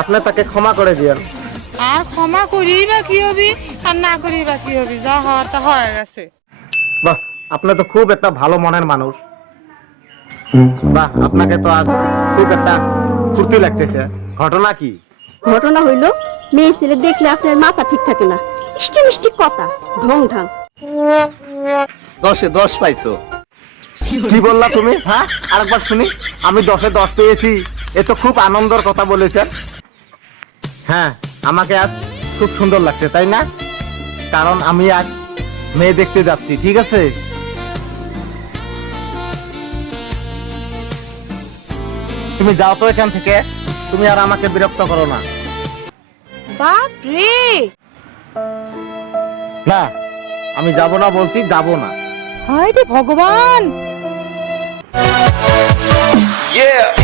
আপনি তাকে ক্ষমা করে দিয়েন। আর ক্ষমা করি বা কি হবি আর না করি বা কি হবি, যা হওয়ার তা হয়ে গেছে। বাহ, আপনি তো খুব একটা ভালো মনের মানুষ। বাহ, আপনাকে তো আজ খুব একটা ফুর্তি লাগতেছে। ঘটনা কি? ঘটনা হইল, মেয়ে ছেলে দেখলে আপনার মাথা ঠিক থাকে না, মিষ্টি মিষ্টি কথা, ঢং ঢং। 10-এ 10 পাইছো। কি বললা তুমি? হ্যাঁ, আরেকবার শুনি। আমি 10-এ 10 পেয়েছি, এ তো খুব আনন্দের কথা বলেছেন। হ্যাঁ, আমাকে আজ খুব সুন্দর লাগছে, তাই না? কারণ আমি আজ মেয়ে দেখতে যাচ্ছি, ঠিক আছে? তুমি যাও তো এখান থেকে, তুমি আর আমাকে বিরক্ত করো না। বাপ রে, না, আমি যাব না বলছি, যাব না। হায় রে ভগবান। Yeah.